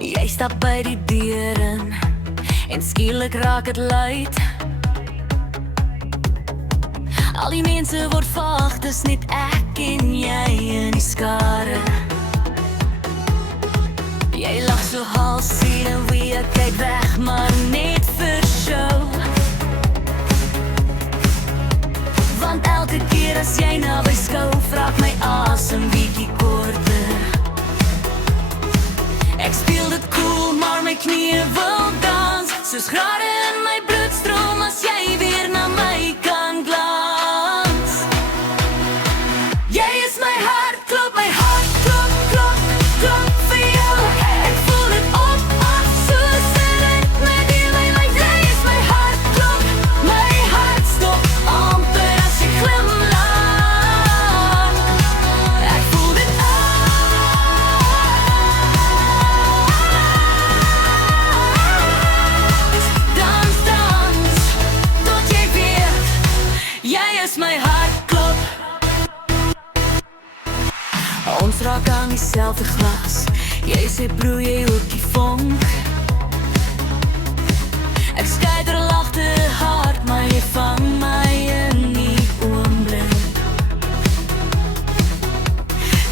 Jy stap by die deur in en skielik raak het luid. Al die mense word vaag, dis net ek en jy in die skare. Jy lag so halsie en wie ek kyk weg, maar net vir show. Want elke keer as jy naby skou, vraag my asem bietjie korter. Ek speel dit cool, maar my knieë wil dans, soos grade in my bloedstroom as jy weer na my kan glans. Jy is my hart, klop klop, klop vir jou. Ek voel dit op, soos 'n ritme deur my lyf. Jy is my hart, klop, my hart stop amper as jy glimlag. Ek voel dit dans, dans, tot jy weet, jy is my hart, klop. Ons raak aan dieselfde glas, jy sê bloei jy ook die vonk. Ek skuyderlag te hard, maar jy vang my in die oomblik.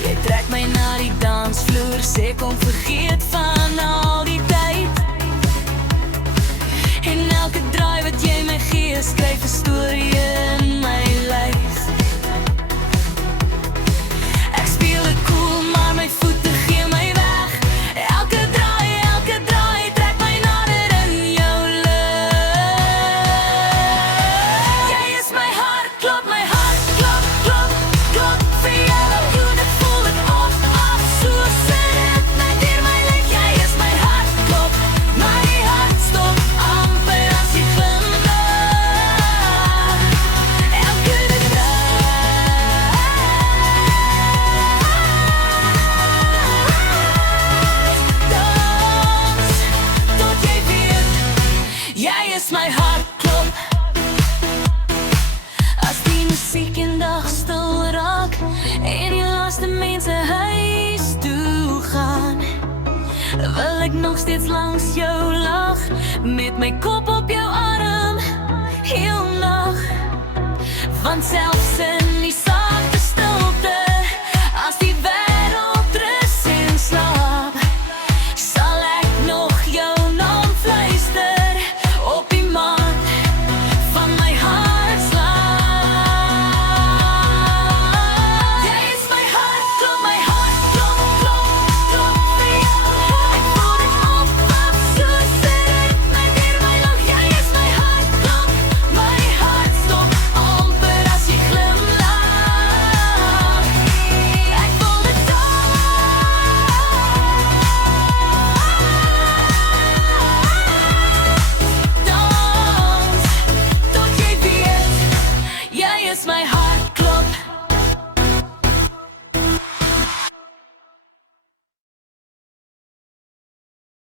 Jy trek my na die dansvloer, sê kom vergeet van al die tyd. En elke draai wat jy my gee, skryf 'n storie in my lyf. Ek speel dit cool, maar my voete gee my weg. Elke draai, trek my nader in jou lug. Jy is my hart, klop, klop, klop vir jou. Ek voel dit op, soos 'n ritme deur my lyf. Jy is my hart, klop, my hart stop amper as jy glimlag. Elke dans, tot jy weet, jy is my hart, klop. As die musiek in dag stil raak en die laaste mense huis toe gaan, wil ek nog steeds langs jou lag, met my kop op jou arm, heel nag. Want selfs in die sagte stilte, as die wêreld rus en slaap, sal ek nog jou naam fluister op die maat van my hartslag. Jy is my hart, klop, klop, klop vir jou. Ek voel dit op, soos 'n ritme deur my lug. Jy is my hart, klop, my hart stop amper as jy glimlag. Ek voel dit dans, tot jy weet, jy is my hart.